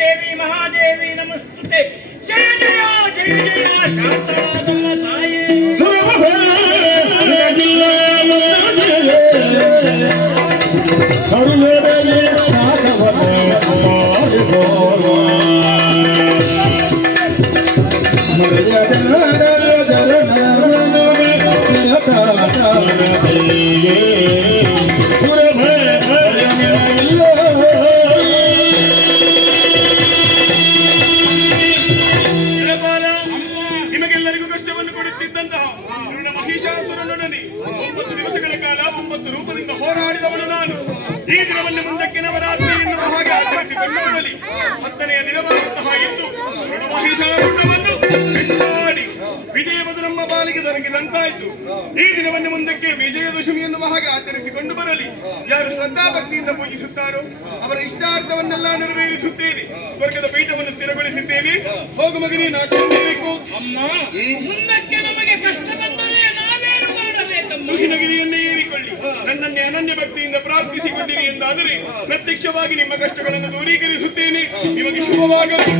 देवी महादेवी नमस्तुते जय जय जय जय शांतादम ताये ನಿಮಗೆಲ್ಲರಿಗೂ ಕಷ್ಟವನ್ನು ಕೊಡುತ್ತಿದ್ದಂತಹ ಮಹಿಷಾಸುರನೊಡನೆ 9 ದಿವಸಗಳ ಕಾಲ 9 ರೂಪದಿಂದ ಹೋರಾಡಿದವನು ನಾನು. ಈ ದಿನವನ್ನು ಮುಂದಕ್ಕೆ ನವರಾತ್ರಿ ಎನ್ನುವ ಹಾಗೆ ಆಚರಿಸಿಕೊಂಡು ಬರಲಿ. 10ನೆಯ ದಿನವಾದಂತಹ ಇಂದು ಮಹಿಷಾಸುರನನ್ನು ಬಿಟ್ಟಾಡಿ ವಿಜಯಭದ್ರಮ್ಮ ಬಾಲಿಗೆ ದೊರಕಿದಂತಾಯಿತು. ಈ ದಿನವನ್ನು ಮುಂದಕ್ಕೆ ವಿಜಯದಶಮಿ ಎನ್ನುವ ಹಾಗೆ ಆಚರಿಸಿಕೊಂಡು ಬರಲಿ. ಯಾರು ಶ್ರದ್ಧಾಭಕ್ತಿಯಿಂದ ಪೂಜಿಸುತ್ತಾರೋ ಅವರ ಇಷ್ಟಾರ್ಥವನ್ನೆಲ್ಲ ನೆರವೇರಿಸುತ್ತೇನೆ. ಸ್ವರ್ಗದ ಪೀಠವನ್ನು ಸ್ಥಿರಗೊಳಿಸಿದ್ದೇನೆ. ಹೋಗು ಮಗನೇ, ನಾಟಬೇಕು. ಅಮ್ಮ, ಮುಂದಕ್ಕೆ ನಮಗೆ ಕಷ್ಟ ಬಂದರೆ ನಾವೇನು ಮಾಡಬೇಕಮ್ಮ? ಹಿನಗಿರಿಯನ್ನೇ ಏರಿಕೊಳ್ಳಿ. ನನ್ನನ್ನೇ ಅನನ್ಯ ಭಕ್ತಿಯಿಂದ ಪ್ರಾರ್ಥಿಸಿಕೊಂಡಿರಿ ಎಂದಾದರೆ ಪ್ರತ್ಯಕ್ಷವಾಗಿ ನಿಮ್ಮ ಕಷ್ಟಗಳನ್ನು ದೂರೀಕರಿಸುತ್ತೇನೆ. ನಿಮಗೆ ಶುಭವಾಗಲಿ.